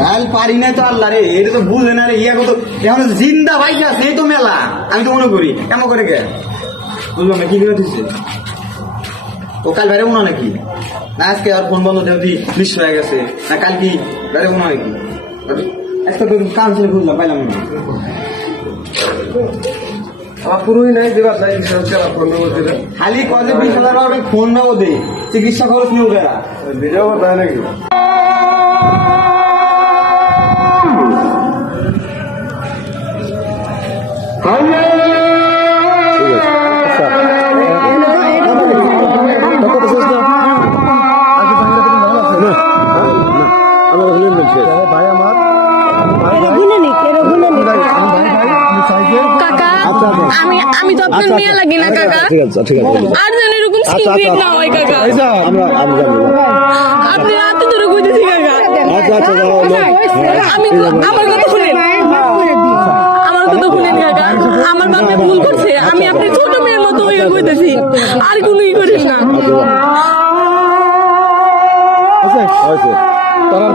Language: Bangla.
লাল পারি না তো আল্লাহ রে, এটা তো বুঝে না রে। ইয়া কত এখন জিন্দা ভাই আছে এই তো মেলা, আমি তো মনে করি এমন করে গে বুঝলাম না কি করে দিচ্ছে। ও কাল বেড়ে উনা নাকি না আজকে আর ফোন বন্ধ দেওয়া নিঃস্ব হয়ে গেছে না কাল কি বেড়ে উনা নাকি আজকে তো কাম ছিল বুঝলাম পাইলাম না। আমার পুরোই নাই দেবার নাই ফোন খালি কজে 20,000 ফোন নেবো দে, চিকিৎসা খরচ নিয়ে বেড়া ভিডিও দেয় নাকি? আমি তো আপনার মেয়ে লাগি না কাকা। আর যেন এরকম সিক্রেট না হয় কাকা। আপনি রাতে ধরে কইতেছি কাকা। আমি আমার কথা শুনেন, আমার কথা শুনেন কাকা। আমার বাবা ভুল করছে, আমি আপনার ছোট মেয়ের মতো হয়ে কইতেছি, আর কোনো ই করিস না। তারা